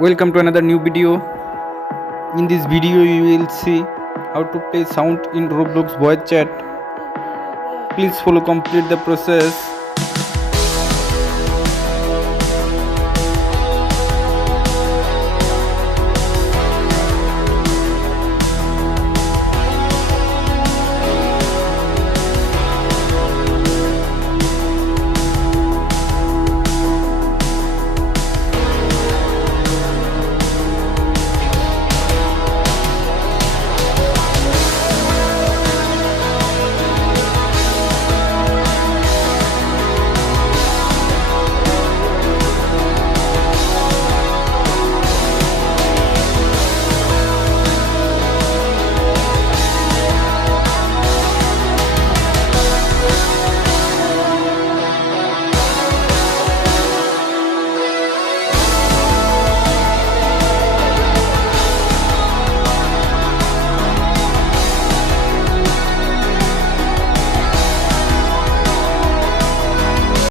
Welcome to another new video. In this video you will see how to play sound in Roblox Voice Chat. Please follow complete the process.